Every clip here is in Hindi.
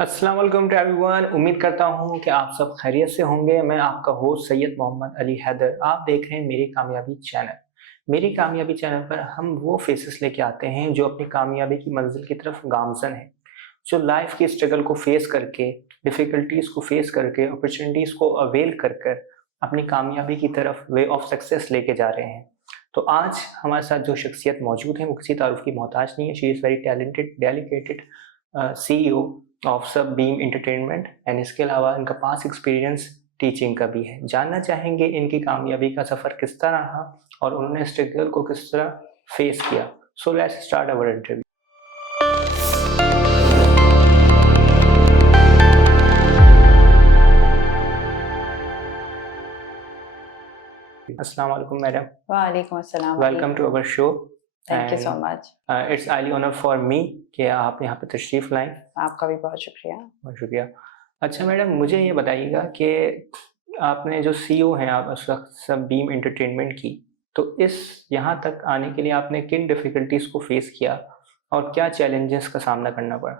अस्सलाम वालेकुम टू एवरीवन। उम्मीद करता हूँ कि आप सब खैरियत से होंगे। मैं आपका होस्ट सैयद मोहम्मद अली हैदर। आप देख रहे हैं मेरी कामयाबी चैनल। मेरी कामयाबी चैनल पर हम वो फेसेस लेके आते हैं जो अपनी कामयाबी की मंजिल की तरफ गामजन है, जो लाइफ की स्ट्रगल को फेस करके, डिफ़िकल्टीज़ को फेस करके, अपॉर्चुनिटीज़ को अवेल कर कर अपनी कामयाबी की तरफ वे ऑफ सक्सेस लेके जा रहे हैं। तो आज हमारे साथ जो शख्सियत मौजूद है वो किसी तारुफ की मोहताज नहीं है। She is very talented, dedicated CEO of सब बीम एंटरटेनमेंट एंड इसके अलावा इनका पास एक्सपीरियंस टीचिंग का भी है। जानना चाहेंगे इनकी कामयाबी का सफ़र किस तरह रहा और उन्होंने स्ट्रगल को किस तरह फेस किया। So let's start our interview. अस्सलाम वालेकुम मैडम। वालेकुम अस्सलाम। Welcome to our show. Thank you so much. It's highly honour for me कि आप यहाँ पे तशरीफ़ लाएं। आपका भी बहुत शुक्रिया। बहुत शुक्रिया। अच्छा मैडम, मुझे ये बताइएगा कि आपने जो CEO हैं आप उस वक्त सब बीम एंटरटेनमेंट की, तो इस यहाँ तक आने के लिए आपने किन डिफ़िकल्टीज़ को फेस किया और क्या चैलेंजेस का सामना करना पड़ा?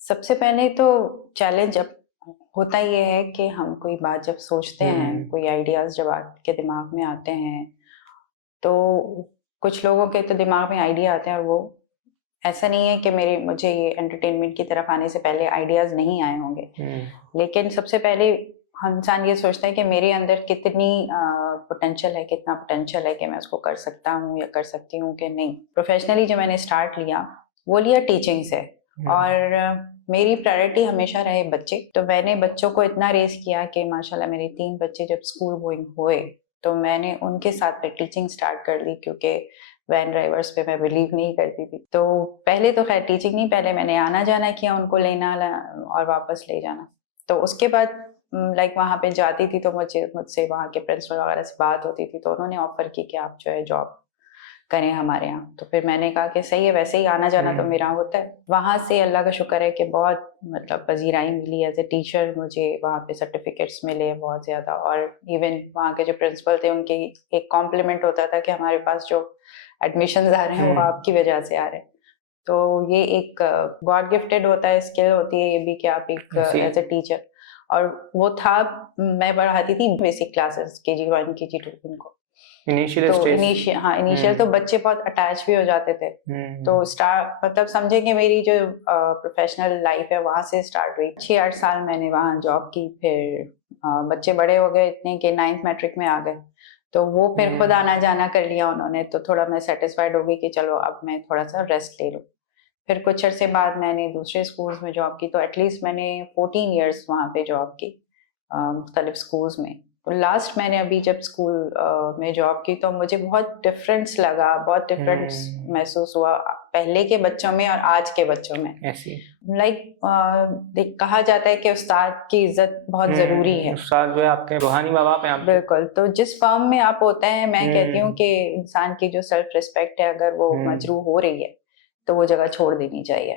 सबसे पहले तो चैलेंज अब होता ये है कि हम कोई बात जब सोचते हैं, कोई आइडियाज़ जब आपके दिमाग में आते हैं, तो कुछ लोगों के तो दिमाग में आइडिया आते हैं और वो ऐसा नहीं है कि मुझे ये एंटरटेनमेंट की तरफ आने से पहले आइडियाज़ नहीं आए होंगे। लेकिन सबसे पहले इंसान ये सोचता है कि मेरे अंदर कितनी पोटेंशियल है, कितना पोटेंशियल है कि मैं उसको कर सकता हूँ या कर सकती हूँ कि नहीं। प्रोफेशनली जो मैंने स्टार्ट लिया वो लिया टीचिंग से और मेरी प्रायोरिटी हमेशा रहे बच्चे। तो मैंने बच्चों को इतना रेस किया कि माशाल्लाह मेरे 3 बच्चे जब स्कूल गोइंग हुए तो मैंने उनके साथ में टीचिंग स्टार्ट कर दी, क्योंकि वैन ड्राइवर्स पे मैं बिलीव नहीं करती थी। तो पहले तो खैर टीचिंग नहीं, पहले मैंने आना जाना किया, उनको लेना और वापस ले जाना। तो उसके बाद लाइक वहाँ पे जाती थी तो मुझसे वहाँ के प्रिंसिपल वगैरह से बात होती थी, तो उन्होंने ऑफर की कि आप जो है जॉब करें हमारे यहाँ। तो फिर मैंने कहा कि सही है, वैसे ही आना जाना तो मेरा होता है। वहाँ से अल्लाह का शुक्र है कि बहुत मतलब पजीराई मिली एज ए टीचर, मुझे वहाँ पे सर्टिफिकेट्स मिले बहुत ज़्यादा। और इवन वहाँ के जो प्रिंसिपल थे उनके एक कॉम्प्लीमेंट होता था कि हमारे पास जो एडमिशन आ रहे हैं वो आपकी वजह से आ रहे हैं। तो ये एक गॉड गिफ्टेड होता है, स्किल होती है ये भी कि आप एक एज ए टीचर। और वो था, मैं पढ़ाती थी बेसिक क्लासेस KG1 KG2 इनको। इनिशियल तो बच्चे बहुत अटैच भी हो जाते थे। तो स्टार्ट मतलब समझे कि मेरी जो प्रोफेशनल लाइफ है वहां से स्टार्ट हुई। 6-8 साल मैंने वहां जॉब की। फिर बच्चे बड़े हो गए इतने कि 9th मैट्रिक में आ गए, तो वो फिर खुद आना जाना कर लिया उन्होंने। तो थोड़ा मैं सेटिस्फाइड हो गई कि चलो अब मैं थोड़ा सा रेस्ट ले लूँ। फिर कुछ अरसे बाद मैंने दूसरे स्कूल्स में जॉब की, तो एटलीस्ट मैंने 14 ईयर्स वहाँ पे जॉब की मुख्तलिफ स्कूल्स में। तो लास्ट मैंने अभी जब स्कूल में जॉब की तो मुझे बहुत डिफरेंस लगा, बहुत डिफरेंस महसूस हुआ पहले के बच्चों में और आज के बच्चों में। लाइक कहा जाता है कि उस्ताद की इज्जत बहुत जरूरी है। उस्ताद जो है आपके रूहानी माँ बाप हैं आपके। बिल्कुल। तो जिस फर्म में आप होते हैं, मैं कहती हूँ कि इंसान की जो सेल्फ रिस्पेक्ट है अगर वो मजरूह हो रही है तो वो जगह छोड़ देनी चाहिए।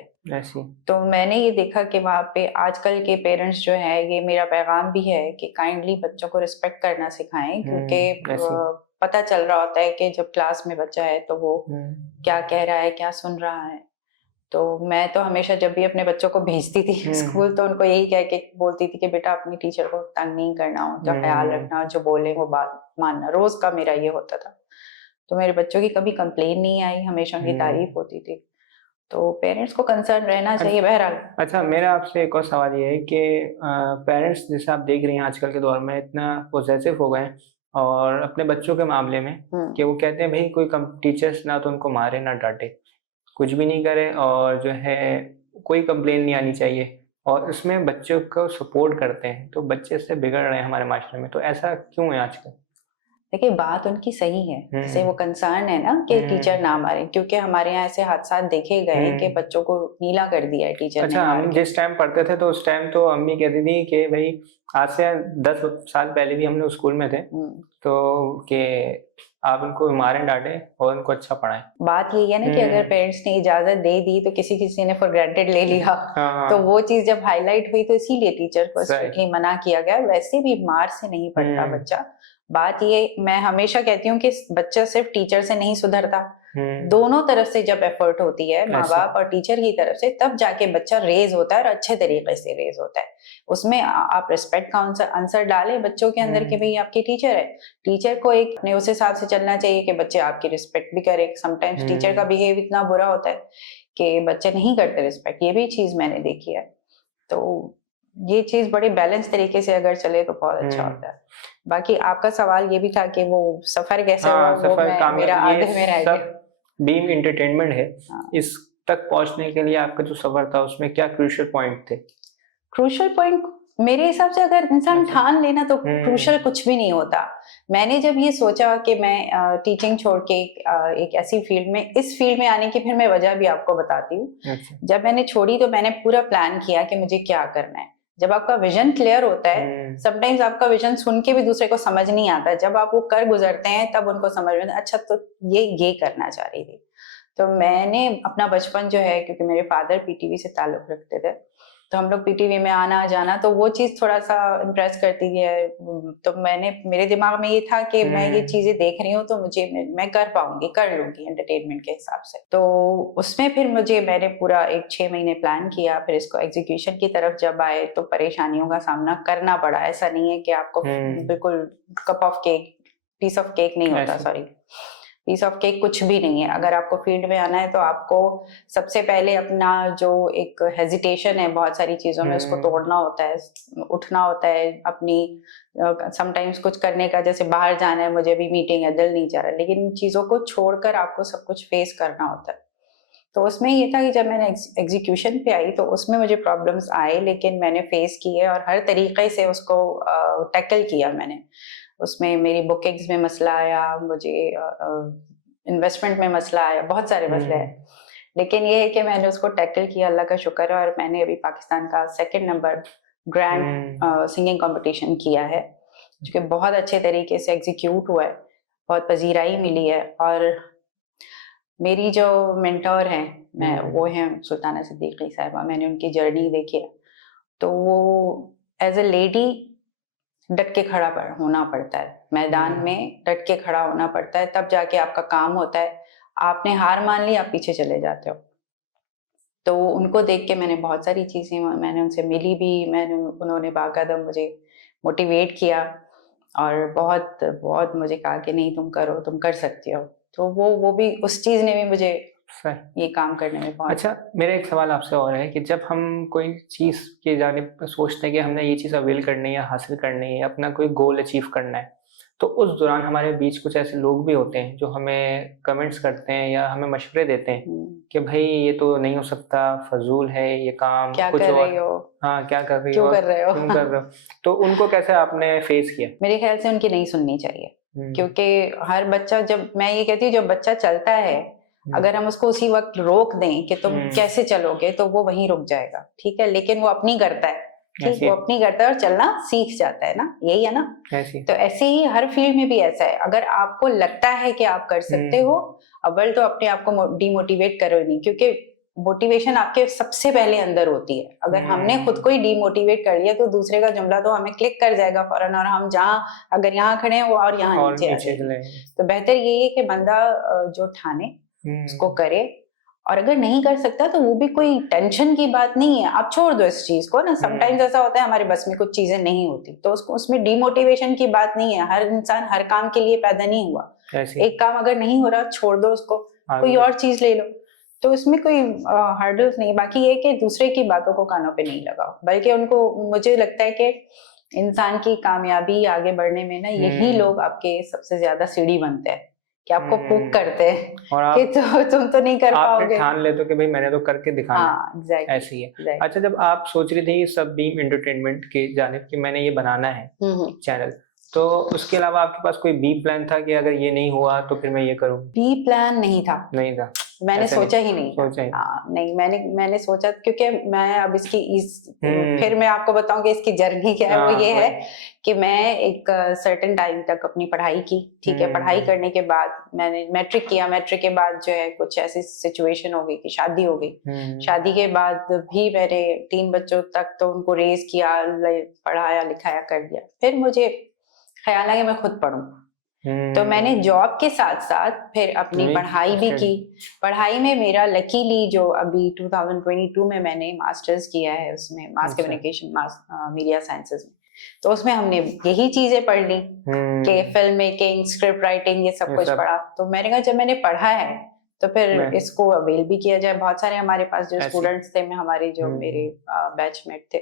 तो मैंने ये देखा कि वहाँ पे आजकल के पेरेंट्स जो है, ये मेरा पैगाम भी है कि काइंडली बच्चों को रिस्पेक्ट करना सिखाएं, क्योंकि पता चल रहा होता है कि जब क्लास में बच्चा है तो वो क्या कह रहा है, क्या सुन रहा है। तो मैं तो हमेशा जब भी अपने बच्चों को भेजती थी स्कूल तो उनको यही कह के बोलती थी कि बेटा अपनी टीचर को तंग नहीं करना, उनका ख्याल रखना, जो बोले वो बात मानना। रोज का मेरा ये होता था। तो मेरे बच्चों की कभी कंप्लेन नहीं आई, हमेशा उनकी तारीफ होती थी। तो पेरेंट्स को कंसर्न रहना चाहिए बहरहाल। अच्छा, मेरा आपसे एक और सवाल ये है कि पेरेंट्स जैसे आप देख रही हैं आजकल के दौर में इतना पोजेसिव हो गए और अपने बच्चों के मामले में कि वो कहते हैं भाई कोई टीचर्स ना तो उनको मारे ना डांटे, कुछ भी नहीं करे और जो है कोई कंप्लेन नहीं आनी चाहिए, और उसमें बच्चों को सपोर्ट करते हैं। तो बच्चे इससे बिगड़ रहे हैं हमारे माशरे में, तो ऐसा क्यों है आजकल? देखिए बात उनकी सही है, जैसे वो कंसर्न है ना कि टीचर ना मारे, क्योंकि हमारे यहाँ ऐसे हादसा देखे गए कि बच्चों को नीला कर दिया है टीचर ने। अच्छा, हम जिस टाइम पढ़ते थे तो उस टाइम तो अम्मी कहती थी कि भाई आज से 10 साल पहले भी हम लोग स्कूल में थे तो कि आप उनको मारें डांटें और उनको अच्छा पढ़ाएं। बात यही है ना कि अगर पेरेंट्स ने इजाजत दे दी तो किसी किसी ने फॉर ग्रांटेड ले लिया। तो वो चीज जब हाईलाइट हुई तो इसीलिए टीचर को स्ट्रिक्टली मना किया गया। वैसे भी मार से नहीं पढ़ता बच्चा। बात ये मैं हमेशा कहती हूँ कि बच्चा सिर्फ टीचर से नहीं सुधरता, दोनों तरफ से जब एफर्ट होती है, माँ बाप और टीचर की तरफ से, तब जाके बच्चा रेज होता है और अच्छे तरीके से रेज होता है। उसमें आप रिस्पेक्ट का आंसर डालें बच्चों के अंदर कि भाई आपकी टीचर है, टीचर को एक अपने उस हिसाब से चलना चाहिए कि बच्चे आपकी रिस्पेक्ट भी करें। समटाइम्स टीचर का बिहेव इतना बुरा होता है कि बच्चे नहीं करते रिस्पेक्ट, ये भी चीज मैंने देखी है। तो ये चीज बड़ी बैलेंस तरीके से अगर चले तो बहुत अच्छा होता है। बाकी आपका सवाल ये भी था कि वो सफर कैसे हुआ, वो मेरा आधे में रह गया। बीम एंटरटेनमेंट है, इस तक पहुंचने के लिए आपका जो सफर था उसमें क्या क्रूशियल पॉइंट थे? क्रूशियल पॉइंट मेरे हिसाब से अगर इंसान ठान लेना तो क्रूशियल कुछ भी नहीं होता। मैंने जब ये सोचा कि मैं टीचिंग छोड़ के एक ऐसी फील्ड में, इस फील्ड में आने की फिर मैं वजह भी आपको बताती हूँ। जब मैंने छोड़ी तो मैंने पूरा प्लान किया कि मुझे क्या करना है। जब आपका विजन क्लियर होता है, समटाइम्स आपका विजन सुन के भी दूसरे को समझ नहीं आता, जब आप वो कर गुजरते हैं तब उनको समझ में अच्छा तो ये करना चाह रही थी। तो मैंने अपना बचपन जो है, क्योंकि मेरे फादर पीटीवी से ताल्लुक रखते थे, तो हम लोग पीटीवी में आना जाना, तो वो चीज थोड़ा सा इम्प्रेस करती है। तो मेरे दिमाग में ये था कि मैं ये चीजें देख रही हूँ तो मैं कर पाऊंगी, कर लूंगी एंटरटेनमेंट के हिसाब से। तो उसमें फिर मैंने पूरा 6 महीने प्लान किया। फिर इसको एग्जीक्यूशन की तरफ जब आए तो परेशानियों का सामना करना पड़ा। ऐसा नहीं है कि आपको बिल्कुल cup of cake, piece of cake नहीं होता, सॉरी, पीस ऑफ केक कुछ भी नहीं है। अगर आपको फील्ड में आना है तो आपको सबसे पहले अपना जो एक हेजिटेशन है बहुत सारी चीजों में, उसको तोड़ना होता है, उठना होता है अपनी समटाइम्स कुछ करने का, जैसे बाहर जाना है, मुझे भी मीटिंग है, दिल नहीं चाह रहा, लेकिन इन चीजों को छोड़कर आपको सब कुछ फेस करना होता है। तो उसमें ये था कि जब मैंने एग्जीक्यूशन पे आई तो उसमें मुझे प्रॉब्लम्स आए, लेकिन मैंने फेस किए और हर तरीके से उसको टैकल किया मैंने। उसमें मेरी बुकिंग्स में मसला आया, मुझे इन्वेस्टमेंट में मसला आया, बहुत सारे मसले आए, लेकिन ये है कि मैंने उसको टैकल किया, अल्लाह का शुक्र है। और मैंने अभी पाकिस्तान का 2nd number grand singing competition किया है, जो कि बहुत अच्छे तरीके से एग्जीक्यूट हुआ है, बहुत पजीराई मिली है। और मेरी जो मेंटोर हैं वो हैं सुल्ताना सिद्दीकी साहिबा। मैंने उनकी जर्नी देखी है, तो वो एज ए लेडी डट के खड़ा होना पड़ता है, मैदान में डट के खड़ा होना पड़ता है, तब जाके आपका काम होता है। आपने हार मान ली, आप पीछे चले जाते हो। तो उनको देख के मैंने बहुत सारी चीजें, मैंने उनसे मिली भी, उन्होंने बाकायदा मुझे मोटिवेट किया और बहुत बहुत मुझे कहा कि नहीं तुम करो, तुम कर सकती हो। तो वो भी, उस चीज ने भी मुझे ये काम करने में बहुत। अच्छा, मेरा एक सवाल आपसे और है कि जब हम कोई चीज़ के जानिब सोचते हैं कि हमने ये चीज़ अवेल करनी है, हासिल करनी है, अपना कोई गोल अचीव करना है, तो उस दौरान हमारे बीच कुछ ऐसे लोग भी होते हैं जो हमें कमेंट्स करते हैं या हमें मशवरे देते हैं कि भाई ये तो नहीं हो सकता, फजूल है ये काम, क्या कुछ कर और, रही हो, हाँ क्या कर रही क्यों हो, कर रहे हो, क्यों कर रहे हो। तो उनको कैसे आपने फेस किया? मेरे ख्याल से उनकी नहीं सुननी चाहिए, क्योंकि हर बच्चा, जब मैं ये कहती हूँ जब बच्चा चलता है, अगर हम उसको उसी वक्त रोक दें कि तुम कैसे चलोगे, तो वो वहीं रुक जाएगा, ठीक है, लेकिन वो अपनी करता है, ठीक, वो अपनी करता है और चलना सीख जाता है ना, यही है ना। तो ऐसे ही हर फील्ड में भी ऐसा है, अगर आपको लगता है कि आप कर सकते हो, अव्वल तो अपने आप को डिमोटिवेट करो नहीं, क्योंकि मोटिवेशन आपके सबसे पहले अंदर होती है। अगर हमने खुद को ही डिमोटिवेट कर लिया तो दूसरे का जुमला तो हमें क्लिक कर जाएगा फौरन, और हम अगर यहाँ खड़े हैं वो और यहाँ नीचे आ जाएंगे। तो बेहतर यही है कि बंदा जो ठाने उसको करे, और अगर नहीं कर सकता तो वो भी कोई टेंशन की बात नहीं है, आप छोड़ दो इस चीज को ना। समटाइम्स ऐसा होता है हमारे बस में कुछ चीजें नहीं होती, तो उसमें डिमोटिवेशन की बात नहीं है। हर इंसान हर काम के लिए पैदा नहीं हुआ, एक काम अगर नहीं हो रहा छोड़ दो उसको, कोई और चीज ले लो, तो इसमें कोई हर्डल्स नहीं। बाकी ये कि दूसरे की बातों को कानों पे नहीं लगाओ, बल्कि उनको, मुझे लगता है कि इंसान की कामयाबी आगे बढ़ने में ना यही लोग आपके सबसे ज्यादा सीढ़ी बनते हैं, कि आपको पुक करते हैं कि तुम तो नहीं कर पाओगे, ठान ले तो कि भाई मैंने तो करके दिखाना। हाँ, exactly, ऐसी है। अच्छा, जब आप सोच रही थी सब बीम एंटरटेनमेंट की जानिब कि मैंने ये बनाना है चैनल, तो उसके अलावा आपके पास कोई बी प्लान था कि अगर ये नहीं हुआ तो फिर मैं ये करूँगी? बी प्लान नहीं था, मैंने सोचा ही नहीं था। नहीं, मैंने सोचा, क्योंकि मैं अब फिर मैं आपको बताऊं कि इसकी जर्नी क्या है। वो ये है कि मैं एक सर्टेन टाइम तक अपनी पढ़ाई की, ठीक है, पढ़ाई करने के बाद मैंने मैट्रिक किया। मैट्रिक के बाद जो है कुछ ऐसी सिचुएशन हो गई कि शादी हो गई। शादी के बाद भी मैंने 3 बच्चों तक तो उनको रेज किया, पढ़ाया लिखाया कर दिया। फिर मुझे ख्याल आया कि मैं खुद पढ़ूं, तो मैंने जॉब के साथ साथ फिर अपनी पढ़ाई भी की। पढ़ाई में मेरा लकीली जो अभी 2022 में मैंने मास्टर्स किया है, उसमें मास कम्युनिकेशन मीडिया साइंसेस में, तो उसमें हमने यही चीजें पढ़ ली कि फिल्म मेकिंग, स्क्रिप्ट राइटिंग, ये सब कुछ पढ़ा। तो मैंने कहा जब मैंने पढ़ा है तो फिर इसको अवेल भी किया जाए। बहुत सारे हमारे पास जो स्टूडेंट्स थे, हमारे जो मेरे बैचमेट थे,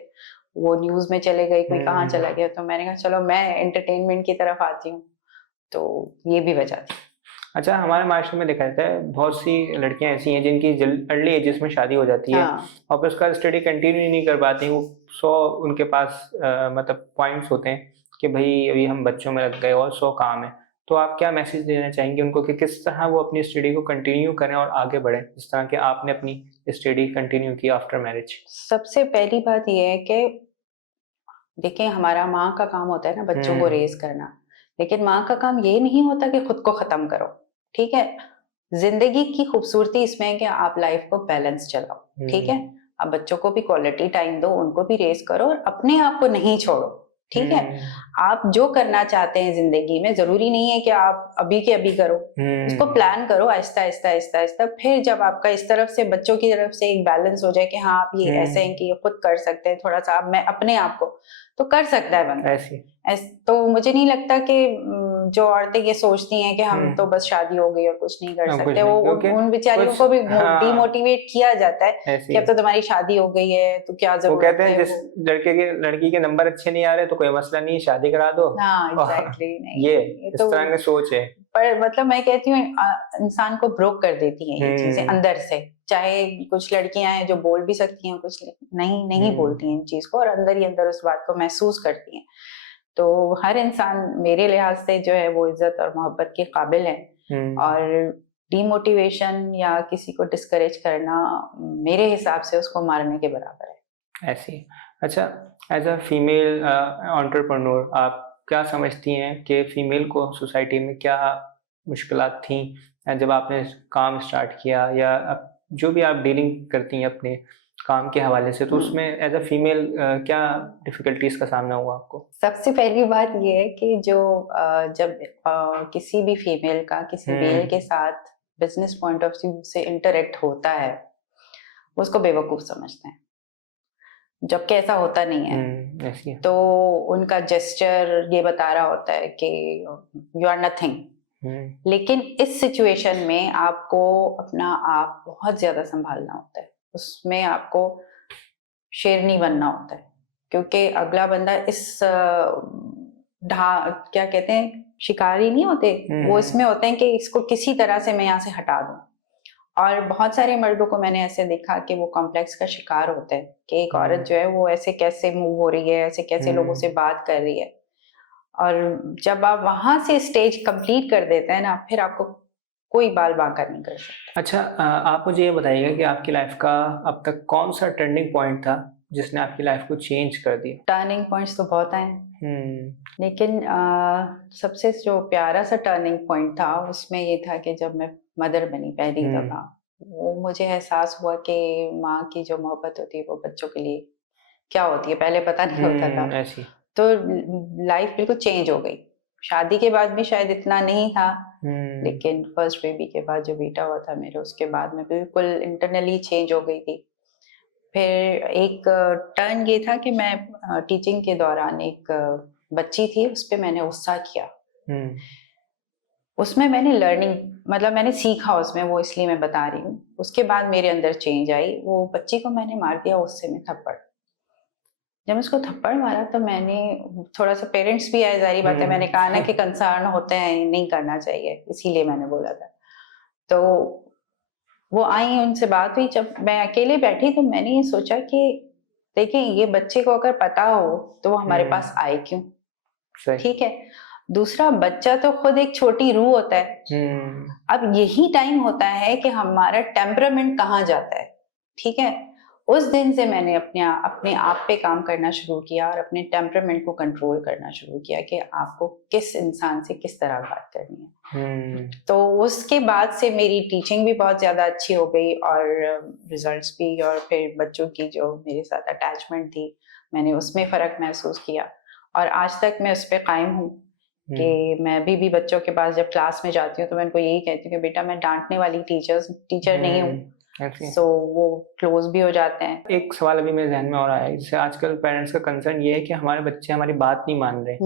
वो न्यूज में चले गए, कोई कहाँ चला गया, तो मैंने कहा चलो मैं एंटरटेनमेंट की तरफ आती हूँ, तो ये भी वजह थी। अच्छा, हमारे मास्टर में देखा जाता है बहुत सी लड़कियां ऐसी हैं जिनकी अर्ली एजेस में शादी हो जाती है और फिर उसका स्टडी कंटिन्यू नहीं कर पाती। वो 100 उनके पास मतलब पॉइंट्स होते हैं कि भाई अभी हम बच्चों में लग गए और 100 काम है। तो आप क्या मैसेज देना चाहेंगे उनको कि किस तरह वो अपनी स्टडी को कंटिन्यू करें और आगे बढ़ें, जिस तरह कि आपने अपनी स्टडी कंटिन्यू की आफ्टर मैरिज? सबसे पहली बात ये है कि देखिए, हमारा माँ का काम होता है ना बच्चों को रेज करना, लेकिन माँ का काम ये नहीं होता कि खुद को खत्म करो। ठीक है, जिंदगी की खूबसूरती इसमें है कि आप लाइफ को बैलेंस चलाओ। ठीक है, आप बच्चों को भी क्वालिटी टाइम दो, उनको भी रेस करो और अपने आप को नहीं छोड़ो। ठीक है, आप जो करना चाहते हैं जिंदगी में, जरूरी नहीं है कि आप अभी के अभी करो, उसको प्लान करो आहिस्ता आहिस्ता आहिस्ता आहिस्ता। फिर जब आपका इस तरफ से बच्चों की तरफ से एक बैलेंस हो जाए कि हाँ आप ये ऐसे हैं कि ये खुद कर सकते हैं, थोड़ा सा आप मैं अपने आप को, तो कर सकता है बंदा। तो मुझे नहीं लगता कि जो औरतें ये सोचती हैं कि हम तो बस शादी हो गई और कुछ नहीं कर सकते, वो उन बेचारियों को भी डीमोटिवेट किया जाता है कि अब तो तुम्हारी शादी हो गई है तो क्या जरूरत है। वो कहते हैं जिस लड़की के नंबर अच्छे नहीं आ रहे तो कोई मसला नहीं, शादी करा दो। हाँ एग्जैक्टली, नहीं ये इस तरह की सोच है। पर मतलब मैं कहती हूँ इंसान को ब्रोक कर देती हैं ये चीजें अंदर से। चाहे कुछ लड़कियां हैं जो बोल भी सकती हैं, कुछ नहीं बोलती हैं इन चीज को और अंदर ही अंदर उस बात को महसूस करती हैं। तो हर इंसान मेरे लिहाज से जो है वो इज्जत और मोहब्बत के काबिल है, और डीमोटिवेशन या किसी को डिस्करेज करना मेरे हिसाब से उसको मारने के बराबर है। ऐसी। अच्छा, एज अ फीमेल एंटरप्रेन्योर आप क्या समझती हैं कि फीमेल को सोसाइटी में क्या मुश्किलात थी जब आपने काम स्टार्ट किया, या जो भी आप डीलिंग करती हैं अपने काम के हवाले से, तो उसमें एज अ फीमेल क्या डिफिकल्टीज का सामना हुआ आपको? सबसे पहली बात ये है कि जो जब किसी भी फीमेल का किसी मेल के साथ बिजनेस पॉइंट ऑफ व्यू से इंटरेक्ट होता है, उसको बेवकूफ समझते हैं, जबकि ऐसा होता नहीं है। तो उनका जेस्चर ये बता रहा होता है कि यू आर नथिंग, लेकिन इस सिचुएशन में आपको अपना आप बहुत ज्यादा संभालना होता है, उसमें आपको शेरनी बनना होता है, क्योंकि अगला बंदा इस क्या कहते हैं, शिकारी नहीं होते वो, इसमें होते हैं कि इसको किसी तरह से मैं यहाँ से हटा दूं। और बहुत सारे मर्दों को मैंने ऐसे देखा कि वो कॉम्प्लेक्स का शिकार होते हैं कि एक औरत जो है वो ऐसे कैसे मूव हो रही है, ऐसे कैसे लोगों से बात कर रही है। और जब आप वहां से स्टेज कंप्लीट कर देते हैं ना, फिर आपको कोई बाल बांका नहीं कर सकता। अच्छा, आप मुझे ये बताइएगा कि आपकी लाइफ का अब तक कौन सा टर्निंग पॉइंट था जिसने आपकी लाइफ को चेंज कर दिया? टर्निंग पॉइंट्स तो बहुत हैं, लेकिन सबसे जो प्यारा सा टर्निंग पॉइंट था उसमें ये था कि जब मैं मदर बनी पहली दफा, वो मुझे एहसास हुआ कि माँ की जो मोहब्बत होती है वो बच्चों के लिए क्या होती है, पहले पता नहीं होता था। तो लाइफ बिल्कुल चेंज हो गई। शादी के बाद भी शायद इतना नहीं था, लेकिन फर्स्ट बेबी के बाद जो बेटा हुआ था मेरे, उसके बाद में बिल्कुल इंटरनली चेंज हो गई थी। फिर एक टर्न ये था कि मैं टीचिंग के दौरान एक बच्ची थी, उस पर मैंने गुस्सा किया। उसमें मैंने लर्निंग, मतलब मैंने सीखा उसमें, वो इसलिए मैं बता रही हूँ। उसके बाद मेरे अंदर चेंज आई। वो बच्ची को मैंने मार दिया उससे में थप्पड़। जब उसको थप्पड़ मारा तो मैंने थोड़ा सा, पेरेंट्स भी आए, जारी बात है, मैंने कहा ना कि कंसर्न होते हैं, नहीं करना चाहिए, इसीलिए मैंने बोला था। तो वो आई, उनसे बात हुई। जब मैं अकेले बैठी तो मैंने ये सोचा कि देखिए, ये बच्चे को अगर पता हो तो वो हमारे पास आए क्यों? ठीक है, दूसरा बच्चा तो खुद एक छोटी रूह होता है। अब यही टाइम होता है कि हमारा टेम्परामेंट कहाँ जाता है। ठीक है, उस दिन से मैंने अपने आप पे काम करना शुरू किया और अपने टेम्परामेंट को कंट्रोल करना शुरू किया कि आपको किस इंसान से किस तरह बात करनी है। तो उसके बाद से मेरी टीचिंग भी बहुत ज्यादा अच्छी हो गई और रिजल्ट्स भी, और फिर बच्चों की जो मेरे साथ अटैचमेंट थी, मैंने उसमें फर्क महसूस किया और आज तक मैं उस पर कायम हूँ कि मैं भी बच्चों के पास जब क्लास में जाती हूँ तो मैं उनको यही कहती हूँ कि बेटा मैं डांटने वाली टीचर नहीं हूँ। ऐसे सो वो क्लोज भी हो जाते हैं। एक सवाल अभी मेरे ध्यान में और आया है, जैसे आजकल पेरेंट्स का कंसर्न ये है कि हमारे बच्चे हमारी बात नहीं मान रहे,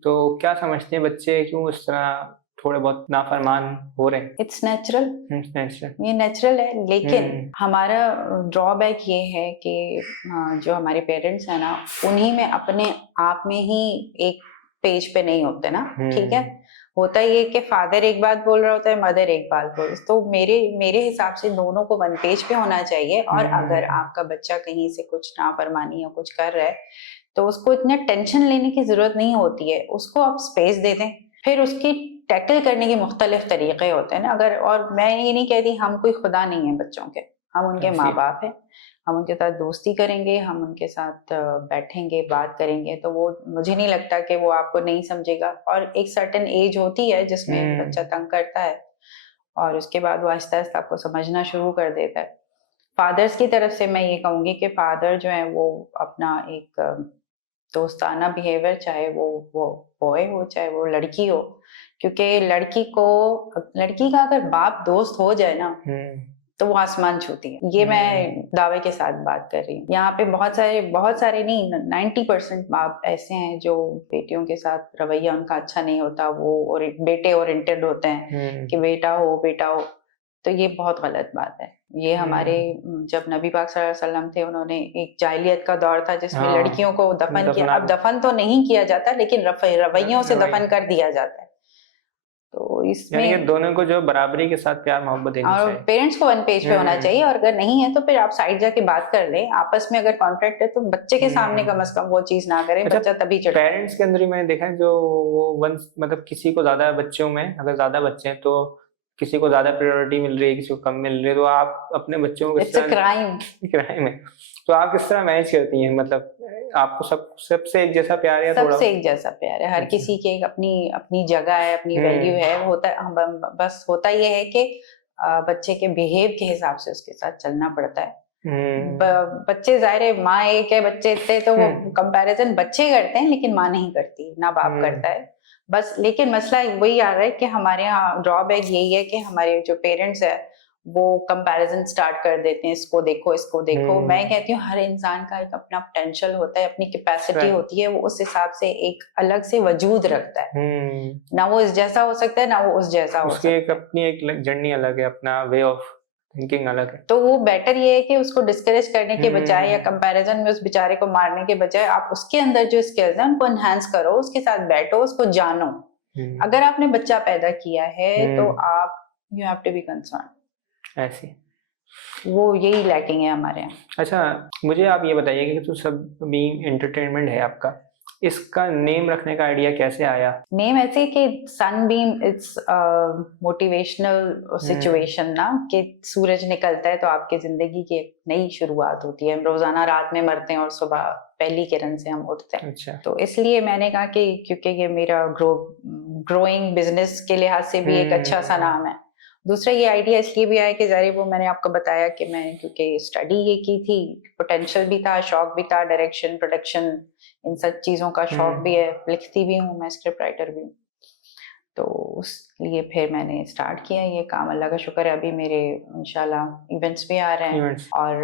तो क्या समझते हैं बच्चे क्यों इस तरह थोड़े बहुत नाफरमान हो रहे हैं? It's natural, natural. ये नेचुरल है, लेकिन हमारा ड्रॉबैक ये है कि जो हमारे पेरेंट्स हैं ना, उन्हीं में अपने आप में ही एक पेज पे नहीं होते ना, ठीक है। होता ये कि फादर एक बात बोल रहा होता है, मदर एक बात बोल, तो मेरे हिसाब से दोनों को वन पेज पे होना चाहिए। और अगर आपका बच्चा कहीं से कुछ नाफरमानी या कुछ कर रहा है तो उसको इतना टेंशन लेने की जरूरत नहीं होती है, उसको आप स्पेस दे दें। फिर उसकी टैकल करने के मुख्तलिफ तरीके होते हैं ना। अगर, और मैं ये नहीं कहती हम कोई खुदा नहीं है बच्चों के, हम उनके माँ बाप हैं, हम उनके साथ दोस्ती करेंगे, हम उनके साथ बैठेंगे, बात करेंगे, तो वो मुझे नहीं लगता कि वो आपको नहीं समझेगा। और एक सर्टेन एज होती है जिसमें बच्चा तंग करता है और उसके बाद वो आहिस्ता आहिस्ता आपको समझना शुरू कर देता है। फादर्स की तरफ से मैं ये कहूँगी कि फादर जो है वो अपना एक दोस्ताना बिहेवियर, चाहे वो बॉय हो चाहे वो लड़की हो, क्योंकि लड़की का अगर बाप दोस्त हो जाए ना तो वो आसमान छूती है। ये मैं दावे के साथ बात कर रही हूँ। यहाँ पे बहुत सारे नहीं, 90% बाप ऐसे हैं जो बेटियों के साथ रवैया उनका अच्छा नहीं होता, वो और बेटे ओरिएंटेड होते हैं कि बेटा हो। तो ये बहुत गलत बात है। ये हमारे जब नबी पाक सल्लल्लाहु अलैहि वसल्लम थे, उन्होंने एक जाहिलियत का दौर था जिसमें लड़कियों को दफन किया। अब दफन तो नहीं किया जाता, लेकिन रवैयों से दफन कर दिया जाता है। तो इसमें यानी कि दोनों को जो बराबरी के साथ प्यार मोहब्बत देनी चाहिए, और पेरेंट्स को वन पेज पे होना चाहिए। और अगर नहीं है तो फिर आप साइड जाके बात कर लें। आपस में अगर कॉन्फ्लिक्ट है तो बच्चे के सामने कम से कम वो चीज ना करें। अच्छा, बच्चा तभी चिढ़ता है। पेरेंट्स के अंदर ही मैंने देखा है जो वो वंस मतलब किसी को ज्यादा बच्चों में अगर ज्यादा बच्चे हैं तो किसी को ज्यादा प्रायोरिटी मिल रही है, किसी को कम मिल रही है, तो आप अपने बच्चों को इट्स अ क्राइम। क्राइम है, तो आप किस तरह मैनेज करती हैं? मतलब आपको सबसे एक जैसा प्यार है? सबसे एक जैसा प्यार है। हर किसी की एक अपनी जगह है, अपनी वैल्यू है। बस होता ये है कि बच्चे के बिहेव के हिसाब से उसके साथ चलना पड़ता है। बच्चे, जाहिर है माँ एक है बच्चे इतने, तो वो कंपैरिजन बच्चे करते हैं लेकिन माँ नहीं करती, ना बाप करता है बस। लेकिन मसला वही आ रहा है कि हमारे यहाँ ड्रॉबैक यही है कि हमारे जो पेरेंट्स है वो कंपैरिजन स्टार्ट कर देते हैं, इसको देखो। मैं कहती हूँ हर इंसान का एक अपना पोटेंशियल होता है, अपनी कैपेसिटी होती है, वो उस हिसाब से एक अलग से वजूद रखता है। ना वो इस जैसा हो सकता है ना वो उस जैसा हो सकता है। उसकी अपनी एक जर्नी अलग है, अपना वे ऑफ थिंकिंग अलग है। तो वो बेटर ये है कि उसको डिस्करेज करने के बजाय या कंपैरिजन में उस बेचारे को मारने के बजाय आप उसके अंदर जो स्किल्स हैं उनको एनहांस करो, उसके साथ बैठो, उसको जानो। अगर आपने बच्चा पैदा किया है तो आप you have to be concern. ऐसी वो यही लैकिंग है हमारे यहाँ। अच्छा, मुझे आप ये बताइए कि तो सब भी एंटरटेनमेंट है आपका, इसका नेम रखने का आइडिया कैसे आया? नेम ऐसे कि सनबीम, इट्स मोटिवेशनल सिचुएशन ना, कि सूरज निकलता है तो आपकी जिंदगी की एक नई शुरुआत होती है। रोजाना रात में मरते हैं और सुबह पहली किरण से हम उठते हैं। अच्छा। तो इसलिए मैंने कहा कि क्योंकि ये मेरा ग्रोइंग बिजनेस के लिहाज से भी एक अच्छा सा नाम है। दूसरा ये आइडिया इसलिए भी आया कि ज़ाहिर वो मैंने आपको बताया कि मैंने क्योंकि स्टडी ये की थी, पोटेंशियल भी था, शौक भी था, डायरेक्शन, प्रोडक्शन, इन सब चीज़ों का शौक भी है, लिखती भी हूँ, मैं स्क्रिप्ट राइटर भी हूँ। तो उसलिए फिर मैंने स्टार्ट किया ये काम। अल्लाह का शुक्र है अभी मेरे इंशाल्लाह इवेंट्स भी आ रहे हैं और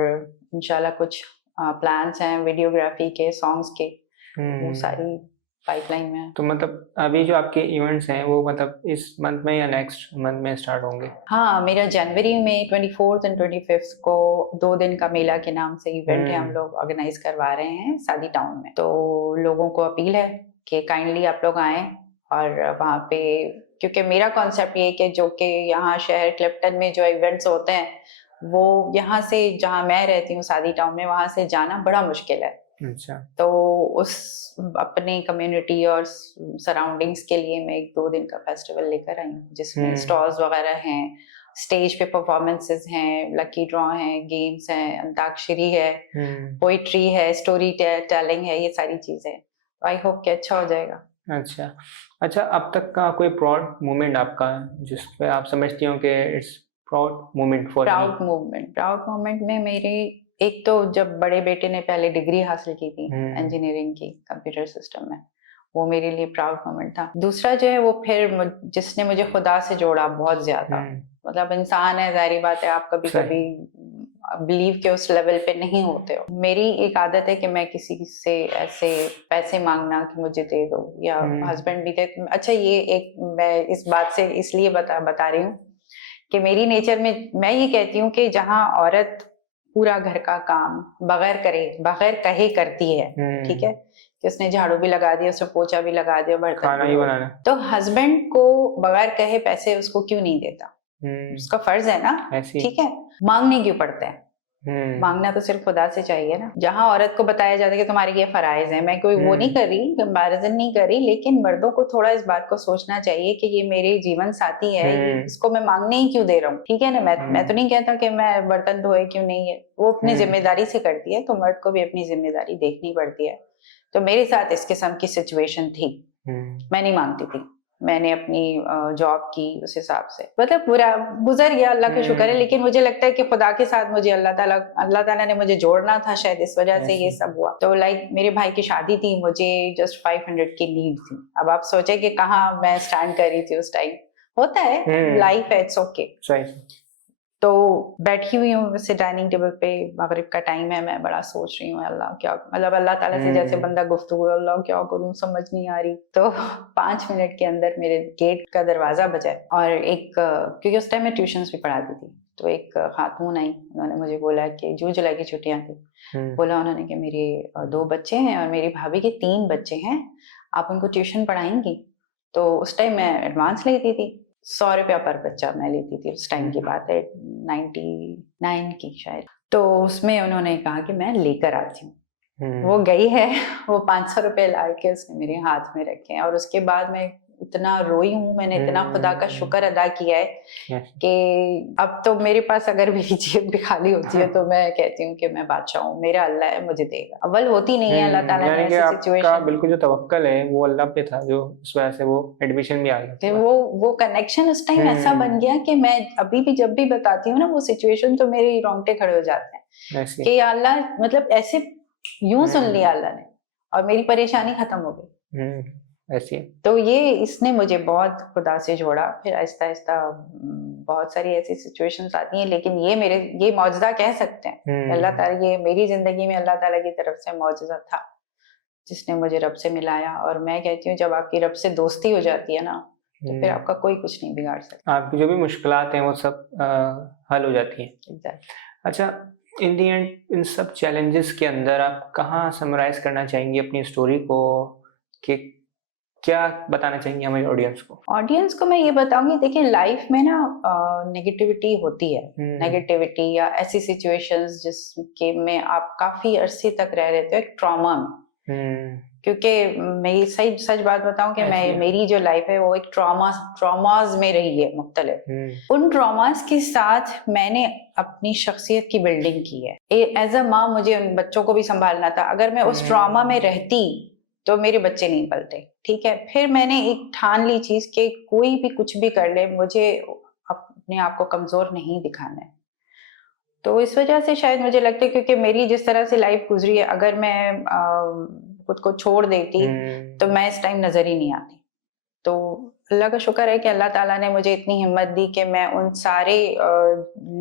इंशाल्लाह कुछ प्लान्स हैं वीडियोग्राफी के, सॉन्ग्स के, वो सारी पाइपलाइन में है। तो मतलब अभी जो आपके इवेंट्स हैं वो मतलब इस मंथ में या नेक्स्ट मंथ में स्टार्ट होंगे? हाँ, मेरा जनवरी में 24th और 25th को 2 दिन का मेला के नाम से इवेंट है, हम लोग ऑर्गेनाइज करवा रहे हैं सादी टाउन में। तो लोगों को अपील है कि काइंडली आप लोग आएं और वहाँ पे, क्योंकि मेरा कॉन्सेप्ट ये है कि जो कि यहाँ शहर क्लिफ्टन में जो इवेंट्स होते हैं वो यहाँ से, जहाँ मैं रहती हूँ सादी टाउन में, वहाँ से जाना बड़ा मुश्किल है। अच्छा। तो उस अपने कम्युनिटी और सराउंडिंग्स के लिए मैं 1-2 दिन का फेस्टिवल लेकर आई हूँ जिसमें स्टॉल्स वगैरह हैं, स्टेज पे परफॉर्मेंसेस हैं, लकी ड्रॉ हैं, गेम्स हैं, अंताक्षरी है, पोइट्री है, स्टोरी टेलिंग है, ये सारी चीजें। आई होप कि अच्छा हो जाएगा। अच्छा, अब तक का कोई प्राउड मोमेंट आपका जिस पे आप समझती हो कि it's proud moment for me? Proud moment में मेरे, एक तो जब बड़े बेटे ने पहले डिग्री हासिल की थी इंजीनियरिंग की कंप्यूटर सिस्टम में, वो मेरे लिए प्राउड मोमेंट था। दूसरा जो है वो फिर जिसने मुझे खुदा से जोड़ा बहुत ज्यादा, मतलब इंसान है, जाहिर बात है आप कभी कभी बिलीव के उस लेवल पे नहीं होते हो। मेरी एक आदत है कि मैं किसी से ऐसे पैसे मांगना कि मुझे दे दो, या हस्बैंड भी दे। अच्छा, ये एक मैं इस बात से इसलिए बता रही हूँ कि मेरी नेचर में मैं ये कहती हूँ कि जहाँ औरत पूरा घर का काम बगैर कहे करती है, ठीक है, कि उसने झाड़ू भी लगा दिया, उसने पोछा भी लगा दिया, बर्तन भी बनाना, तो हस्बैंड को बगैर कहे पैसे उसको क्यों नहीं देता? उसका फर्ज है ना, ठीक है, मांगने क्यों पड़ता है? मांगना तो सिर्फ खुदा से चाहिए ना। जहाँ औरत को बताया जाता है कि तुम्हारे ये फराइज है, मैं कोई वो नहीं कर रही, कंपैरिजन नहीं कर रही, लेकिन मर्दों को थोड़ा इस बात को सोचना चाहिए कि ये मेरे जीवन साथी है, इसको मैं मांगने ही क्यों दे रहा हूँ, ठीक है ना। मैं तो नहीं कहता कि मैं बर्तन धोए क्यों नहीं है, वो अपनी जिम्मेदारी से करती है, तो मर्द को भी अपनी जिम्मेदारी देखनी पड़ती है। तो मेरे साथ इस किस्म की सिचुएशन थी, मैं नहीं मांगती थी, मैंने अपनी जॉब की उस हिसाब से, मतलब पूरा गुजर गया, अल्लाह का शुक्र है। लेकिन मुझे लगता है कि खुदा के साथ मुझे अल्लाह ताला ने मुझे जोड़ना था, शायद इस वजह से ये सब हुआ। तो लाइक मेरे भाई की शादी थी, मुझे जस्ट 500 की नीड थी। अब आप सोचे कि कहाँ मैं स्टैंड कर रही थी उस टाइम, होता है, लाइफ है, इट्स ओके। तो बैठी हुई हूँ वैसे डाइनिंग टेबल पे, मगरिब का टाइम है, मैं बड़ा सोच रही हूँ अल्लाह क्या, मतलब अल्लाह ताला से जैसे बंदा गुफ्तगू, अल्लाह क्या करूँ समझ नहीं आ रही। तो 5 मिनट के अंदर मेरे गेट का दरवाजा बजा, और एक, क्योंकि उस टाइम मैं ट्यूशन्स भी पढ़ाती थी, तो एक खातून आई, उन्होंने मुझे बोला कि जून जुलाई की छुट्टियां थी, बोला उन्होंने कि मेरे 2 बच्चे हैं और मेरी भाभी के 3 बच्चे हैं, आप उनको ट्यूशन पढ़ाएंगी? तो उस टाइम मैं एडवांस लेती थी, 100 रुपया पर बच्चा मैं लेती थी, उस टाइम की बात है, 99 की शायद। तो उसमें उन्होंने कहा कि मैं लेकर आती हूँ। वो गई है, वो 500 रुपए ला के उसने मेरे हाथ में रखे हैं, और उसके बाद मैं इतना रोई हूँ, मैंने इतना खुदा का शुक्र अदा किया है कि अब तो मेरे पास अगर मेरी जेब भी खाली होती है तो मैं कहती हूँ कि मैं बादशाह हूँ, मेरा अल्लाह है, मुझे देगा। अव्वल होती नहीं है, अल्लाह ताला ने ऐसी सिचुएशन, बिल्कुल जो तवक्कल है वो अल्लाह पे था, जो इस वजह से वो एडमिशन भी आ गया। वो कनेक्शन उस टाइम ऐसा बन गया कि मैं अभी भी जब भी बताती हूँ ना वो सिचुएशन, तो मेरे रोंगटे खड़े हो जाते हैं कि अल्लाह, मतलब ऐसे यूं सुन लिया अल्लाह ने और मेरी परेशानी खत्म हो गई। ऐसी तो ये इसने मुझे बहुत खुदा से जोड़ा। फिर आहिस्ता आहिस्ता बहुत सारी ऐसी सिचुएशंस आती हैं, लेकिन ये मौजज़ा कह सकते हैं, अल्लाह ताला, ये मेरी जिंदगी में अल्लाह ताला की तरफ से मौजज़ा था जिसने मुझे रब से मिलाया। और मैं कहती हूँ जब आपकी रब से दोस्ती हो जाती है ना, तो फिर आपका कोई कुछ नहीं बिगाड़ सकता, आपकी जो भी मुश्किलात हैं वो सब हल हो जाती हैं। Exactly. अच्छा, इन दी एंड इन सब चैलेंजेस के अंदर आप कहाँ समराइज करना चाहेंगी अपनी स्टोरी को, कि क्या बताना चाहेंगे हमारे ऑडियंस को? ऑडियंस को मैं ये बताऊंगी, देखिए लाइफ में ना नेगेटिविटी होती है, नेगेटिविटी या ऐसी सिचुएशंस जिसके में आप काफी अरसे तक रह रहे थे एक ट्रॉमा में, क्योंकि मैं सच बात बताऊं कि मेरी जो लाइफ है वो एक ट्रॉमाज में रही है मुख्तलिफ। उन ट्रॉमास के साथ मैंने अपनी शख्सियत की बिल्डिंग की है। एज अ माँ मुझे उन बच्चों को भी संभालना था, अगर मैं उस ट्रॉमा में रहती तो मेरे बच्चे नहीं पलते, ठीक है। फिर मैंने एक ठान ली चीज कि कोई भी कुछ भी कर ले, मुझे अपने आप को कमजोर नहीं दिखाना है। तो इस वजह से शायद मुझे लगता है, क्योंकि मेरी जिस तरह से लाइफ गुजरी है, अगर मैं खुद को छोड़ देती तो मैं इस टाइम नजर ही नहीं आती। तो अल्लाह का शुक्र है कि अल्लाह ताला ने मुझे इतनी हिम्मत दी कि मैं उन सारे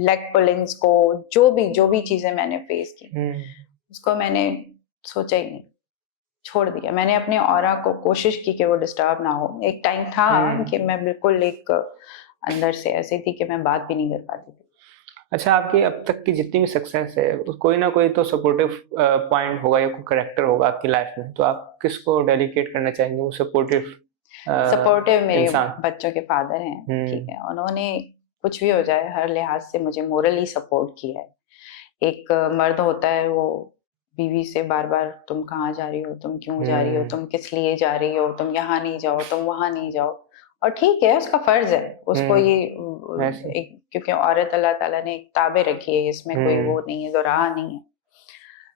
लेग पुलिंग्स को, जो भी चीजें मैंने फेस की, उसको मैंने सोचा ही नहीं, छोड़ दिया। मैंने अपने ऑरा को कोशिश की कि वो डिस्टर्ब ना हो। एक टाइम था कि मैं बिल्कुल एक अंदर से ऐसी थी कि मैं बात भी नहीं कर पाती थी। अच्छा, आपकी अब तक की जितनी भी सक्सेस है, कोई ना कोई तो सपोर्टिव पॉइंट होगा या कोई करेक्टर होगा आपकी लाइफ में, तो आप किसको डेडिकेट करना चाहेंगे वो सपोर्टिव मेरे बच्चों के फादर हैं, ठीक है। उन्होंने कुछ भी हो जाए हर लिहाज से मुझे मोरली सपोर्ट किया है। एक मर्द होता है, वो बीवी से बार बार तुम कहाँ जा रही हो, तुम क्यों जा रही हो, तुम किस लिए जा रही हो, तुम यहाँ नहीं जाओ, तुम वहां नहीं जाओ, और ठीक है उसका फर्ज है उसको ये एक, क्योंकि औरत अल्लाह ताला ने एक ताबे रखी है, इसमें कोई वो नहीं है, दोराहा नहीं है।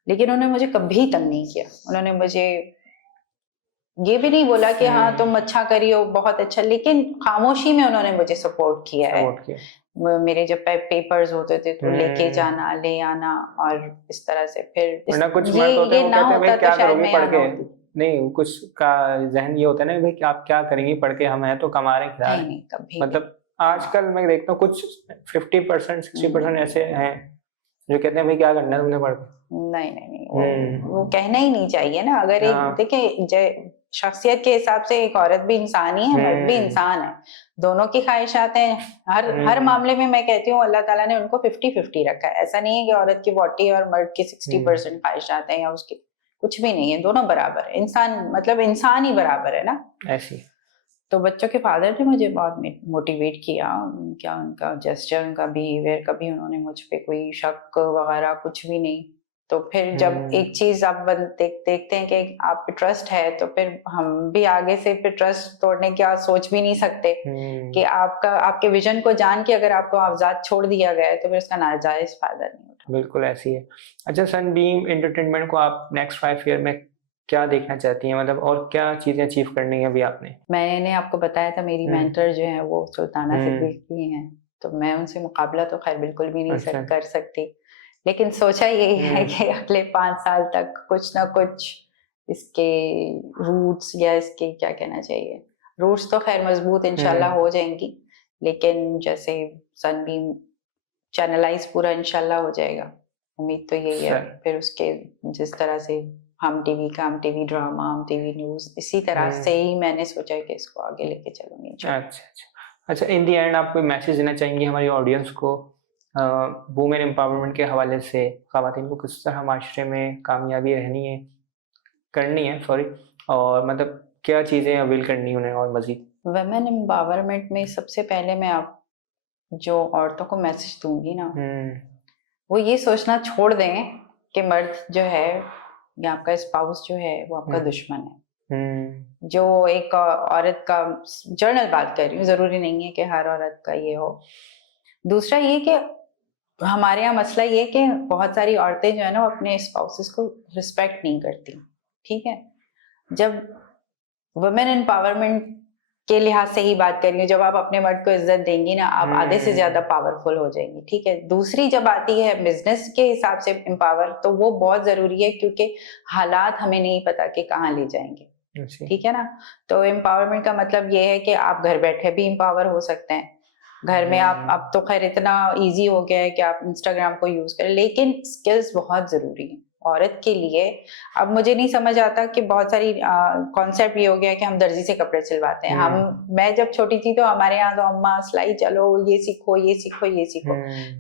लेकिन उन्होंने मुझे कभी तंग नहीं किया। उन्होंने मुझे ये भी नहीं बोला कि हाँ तुम अच्छा करी हो, बहुत अच्छा, लेकिन खामोशी में उन्होंने मुझे सपोर्ट किया है। मेरे जब पेपर्स होते थे तो लेके जाना, ले आना, और इस तरह से फिर कुछ ये ना होता तो शायद मैं यहाँ होती। नहीं, कुछ का जहन ये होता है ना भाई कि आप क्या करेंगी पढ़ के, हम हैं तो कमा रहे हैं, खिला रहे नहीं हैं। नहीं, कभी भी मतलब आजकल मैं देखता हूँ कुछ 50% 60% नहीं ऐसे हैं जो कहते हैं भाई क्या करना है तुमने पढ़ के। नहीं नहीं नहीं, वो हम्म। कहना ही नहीं चाहिए ना। अगर एक हाँ। देखिए शख्सियत के हिसाब से एक औरत भी इंसान ही है, मर्द भी हम्म। इंसान है, दोनों की ख्वाहिशात हैं। हर हम्म। मामले में मैं कहती हूँ अल्लाह ताला ने उनको 50-50 रखा है। ऐसा नहीं है कि औरत की 40 और मर्द की 60% ख्वाहिशात हैं या उसकी, कुछ भी नहीं है, दोनों बराबर है। इंसान मतलब इंसान ही बराबर है ना। ऐसी। तो बच्चों के फादर ने मुझे बहुत मोटिवेट किया। क्या उनका जेस्चर, उनका बिहेवियर, कभी उन्होंने मुझ पे कोई शक वगैरह कुछ भी नहीं। तो फिर जब एक चीज आप देखते हैं कि आप पे ट्रस्ट है, तो फिर हम भी आगे से फिर ट्रस्ट तोड़ने की आप सोच भी नहीं सकते कि आपके विजन को जान के अगर आपको आजाद छोड़ दिया गया है तो फिर उसका नाजायज फायदा नहीं उठा। बिल्कुल ऐसी है। अच्छा, सनबीम एंटरटेनमेंट को आप नेक्स्ट 5 ईयर में क्या देखना चाहती हैं, मतलब और क्या चीजें अचीव करनी है अभी आपने? मैंने आपको बताया था मेरी मेंटर जो है वो सुल्ताना सिद्दीकी हैं, तो मैं उनसे मुकाबला तो खैर बिल्कुल भी नहीं अच्छा। कर सकती, लेकिन सोचा यही है कि अगले 5 साल तक कुछ ना कुछ इसके रूट्स, या इसके क्या कहना चाहिए, रूट्स तो खैर मजबूत इंशाल्लाह हो जाएंगी, लेकिन जैसे सनबीम चैनलाइज पूरा इंशाल्लाह हो जाएगा, उम्मीद तो यही है। फिर उसके जिस तरह से हम टीवी ड्रामा, हम टीवी न्यूज, इसी तरह से ही मैंने सोचा है कि इसको आगे लेके चलूंगी इंशाल्लाह। अच्छा, इन दी एंड आप कोई मैसेज देना चाहेंगी हमारी ऑडियंस को वुमेन एम्पावरमेंट के हवाले से, खवातीन को किस तरह माशरे में कामयाबी करनी है सॉरी, और मतलब क्या चीज़ें अवेल करनी उन्हें और मजीद? वुमेन एम्पावरमेंट में सबसे पहले मैं आप जो औरतों को मैसेज दूंगी ना, वो ये सोचना छोड़ दें कि मर्द जो है या आपका स्पाउस जो है वो आपका दुश्मन है। जो एक औरत का, जनरल बात कर रही हूँ, जरूरी नहीं है कि हर औरत का ये हो। दूसरा ये कि हमारे यहाँ मसला ये कि बहुत सारी औरतें जो है ना वो अपने स्पाउसेस को रिस्पेक्ट नहीं करती। ठीक है, जब वुमेन एम्पावरमेंट के लिहाज से ही बात कर रही हूँ, जब आप अपने मर्द को इज्जत देंगी ना, आप आधे से ज्यादा पावरफुल हो जाएंगी। ठीक है, दूसरी जब आती है बिजनेस के हिसाब से एम्पावर, तो वो बहुत जरूरी है क्योंकि हालात हमें नहीं पता कि कहाँ ले जाएंगे। ठीक है ना, तो एम्पावरमेंट का मतलब ये है कि आप घर बैठे भी एम्पावर हो सकते हैं। घर में आप, अब तो खैर इतना इजी हो गया है कि आप इंस्टाग्राम को यूज करें, लेकिन स्किल्स बहुत जरूरी है औरत के लिए। अब मुझे नहीं समझ आता कि बहुत सारी कॉन्सेप्ट ये हो गया कि हम दर्जी से कपड़े सिलवाते हैं। मैं जब छोटी थी तो हमारे यहाँ तो अम्मा सिलाई, चलो ये सीखो ये सीखो ये सीखो।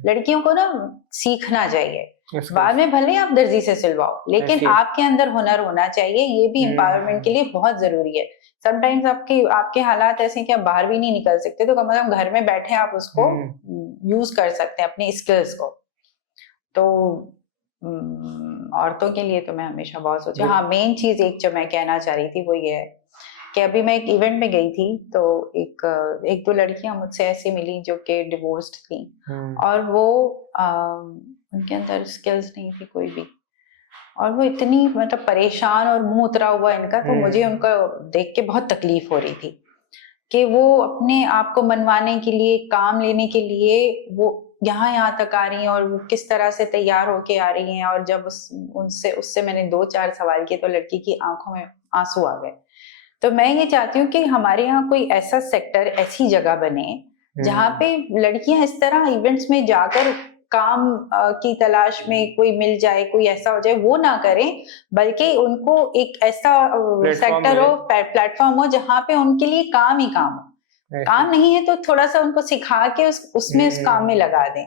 लड़कियों को ना सीखना चाहिए, बाद में भले आप दर्जी से सिलवाओ, लेकिन आपके अंदर हुनर होना चाहिए। ये भी एम्पावरमेंट के लिए बहुत जरूरी है। समटाइम्स आपके हालात ऐसे हैं कि आप बाहर भी नहीं निकल सकते, तो कम से कम घर में बैठे आप उसको यूज कर सकते हैं अपनी स्किल्स को। तो औरतों के लिए तो मैं हमेशा बहुत सोचती हूँ। हाँ, मेन चीज एक जो मैं कहना चाह रही थी वो ये है कि अभी मैं एक इवेंट में गई थी, तो एक दो लड़कियां मुझसे ऐसे मिली जो कि डिवोर्स्ड थी, और वो उनके अंदर स्किल्स नहीं थी कोई भी, और वो इतनी मतलब परेशान और मुंह उतरा हुआ इनका, तो मुझे उनका देख के बहुत तकलीफ हो रही थी कि वो अपने आप को मनवाने के लिए, काम लेने के लिए वो यहाँ तक आ रही हैं, और वो किस तरह से तैयार होके आ रही हैं। और जब उससे मैंने 2-4 सवाल किए तो लड़की की आंखों में आंसू आ गए। तो मैं ये चाहती हूँ कि हमारे यहाँ कोई ऐसा सेक्टर, ऐसी जगह बने जहाँ पे लड़कियां इस तरह इवेंट्स में जाकर काम की तलाश में कोई मिल जाए, कोई ऐसा हो जाए, वो ना करें, बल्कि उनको एक ऐसा सेक्टर हो, प्लेटफॉर्म हो जहाँ पे उनके लिए काम ही काम हो। काम नहीं है तो थोड़ा सा उनको सिखा के उसमें उस काम में लगा दें।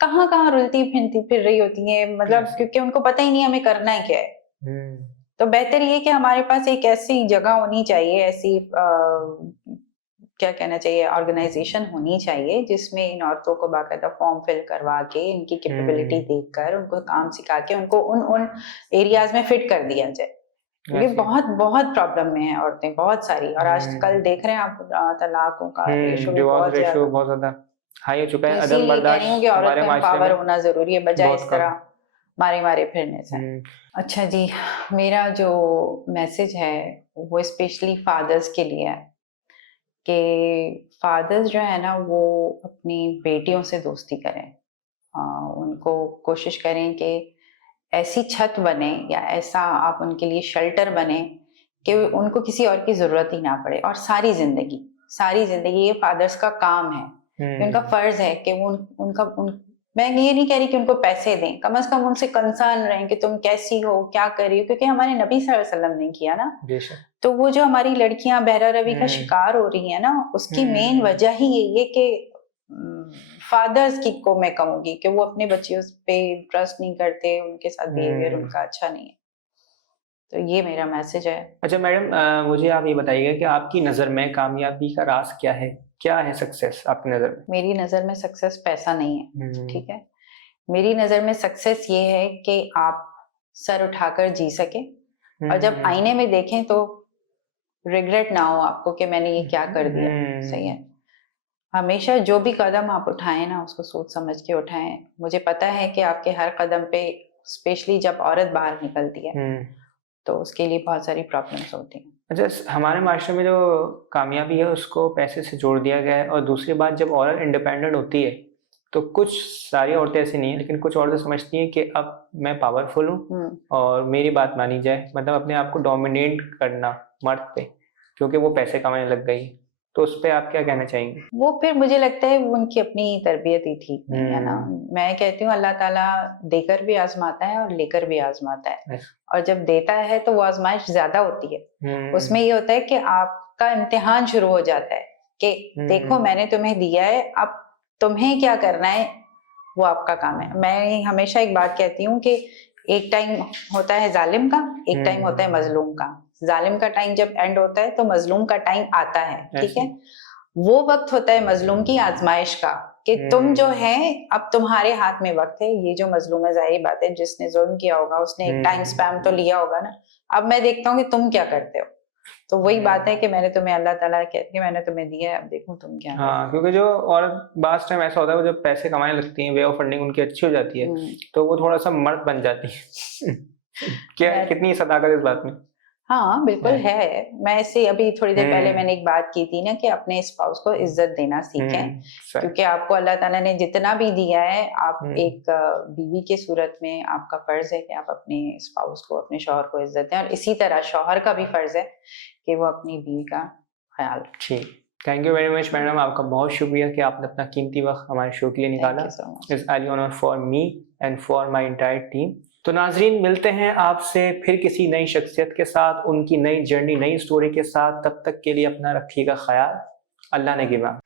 कहाँ कहाँ रुलती फिर रही होती है, मतलब क्योंकि उनको पता ही नहीं हमें करना है क्या है। तो बेहतर ये कि हमारे पास एक ऐसी जगह होनी चाहिए, ऐसी क्या कहना चाहिए, ऑर्गेनाइजेशन होनी चाहिए जिसमें इन औरतों को बाकायदा फॉर्म फिल करवा के, इनकी कैपेबिलिटी देखकर उनको काम सिखा के उनको उन एरियाज में फिट कर दिया जाए, क्योंकि बहुत बहुत प्रॉब्लम में है औरतें, बहुत सारी। और आजकल देख रहे हैं आप तलाकों का रेशो भी बहुत ज्यादा हाई हो चुका है। तो इसीलिए कह रही हूँ कि औरत को एम्पावर होना जरूरी है, बजाय इस तरह मारे फिरने से। अच्छा जी, मेरा जो मैसेज है वो स्पेशली फादर्स के लिए है कि फादर्स जो है ना वो अपनी बेटियों से दोस्ती करें, उनको कोशिश करें कि ऐसी छत बने या ऐसा आप उनके लिए शेल्टर बने कि उनको किसी और की जरूरत ही ना पड़े, और सारी जिंदगी ये फादर्स का काम है, ये उनका फर्ज है कि वो मैं ये नहीं कह रही कि उनको पैसे दें, कम से कम उनसे कंसर्न रहें कि तुम कैसी हो, क्या कर रही हो, क्योंकि हमारे नबी सल्लल्लाहु अलैहि वसल्लम ने किया ना। तो वो जो हमारी लड़कियां बहरा रवी का शिकार हो रही है ना, उसकी मेन वजह ही यही है कि फादर्स की को मैं कहूंगी कि वो अपने बच्चों पे ट्रस्ट नहीं करते, उनके साथ बिहेवियर उनका अच्छा नहीं है। तो ये मेरा मैसेज है। अच्छा मैडम, मुझे आप ये बताइएगा कि आपकी नज़र में कामयाबी का राज क्या है? क्या है सक्सेस आपकी नज़र में? मेरी नज़र में सक्सेस पैसा नहीं है, ठीक है। मेरी नज़र में सक्सेस ये है कि आप सर उठाकर जी सके, और जब आईने में देखें तो रिग्रेट ना हो आपको कि मैंने ये क्या कर दिया। सही है, हमेशा जो भी कदम आप उठाएं ना, उसको सोच समझ के उठाएं। मुझे पता है कि आपके हर कदम पे, स्पेशली जब औरत बाहर निकलती है, तो उसके लिए बहुत सारी प्रॉब्लम्स होती हैं। अच्छा, हमारे माशरे में जो कामयाबी है उसको पैसे से जोड़ दिया गया है, और दूसरी बात, जब औरत इंडिपेंडेंट होती है तो कुछ सारी औरतें ऐसी नहीं है, लेकिन कुछ औरतें समझती हैं कि अब मैं पावरफुल हूँ और मेरी बात मानी जाए, मतलब अपने आप को डोमिनेट करना मर्द पे, क्योंकि वो पैसे कमाने लग गई। तो उस पर आप क्या कहना चाहेंगे? वो फिर मुझे लगता है उनकी अपनी तरबियत ही ठीक नहीं है ना। मैं कहती हूँ अल्लाह ताला देकर भी आजमाता है और लेकर भी आजमाता है, और जब देता है तो वो आजमाइश ज्यादा होती है। उसमें ये होता है कि आपका इम्तिहान शुरू हो जाता है कि देखो मैंने तुम्हें दिया है, अब तुम्हें क्या करना है वो आपका काम है। मैं हमेशा एक बात कहती हूँ कि एक टाइम होता है जालिम का, एक टाइम होता है मजलूम का। जालिम का टाइम जब एंड होता है तो मजलूम का टाइम आता है, ठीक है। वो वक्त होता है मजलूम की आजमाइश का, कि तुम जो है अब तुम्हारे हाथ में वक्त है। ये जो मजलूम है, जाहिर बात है जिसने जुल्म किया होगा उसने एक टाइम स्पैम तो लिया होगा ना। अब मैं देखता हूँ कि तुम क्या करते हो, तो वही बात है कि मैंने तुम्हें, अल्लाह ताला कहती है मैंने तुम्हें दिया है, अब देखो तुम क्या। हाँ, क्योंकि जो और बात टाइम ऐसा होता है वो जब पैसे कमाने लगती हैं, वे ऑफ फंडिंग उनकी अच्छी हो जाती है, तो वो थोड़ा सा मर्द बन जाती है। क्या कितनी सदाकत इस बात में? हाँ बिल्कुल है। मैं इससे अभी थोड़ी देर पहले मैंने एक बात की थी ना कि अपने स्पाउस को इज्जत देना सीखें, क्योंकि आपको अल्लाह ताला ने जितना भी दिया है, आप एक बीवी के सूरत में आपका फर्ज है कि आप अपने स्पाउस को, अपने शौहर को इज्जत दें, और इसी तरह शौहर का भी फर्ज है कि वो अपनी बीवी का ख्याल रखें। ठीक, thank you very much madam, आपका बहुत शुक्रिया कि आपने अपना कीमती वक्त हमारे शो के लिए निकाला। It's highly honour for me and for my entire team. तो नाजरीन, मिलते हैं आपसे फिर किसी नई शख्सियत के साथ, उनकी नई जर्नी, नई स्टोरी के साथ। तब तक के लिए अपना रखिएगा ख्याल। अल्लाह ने गिवा।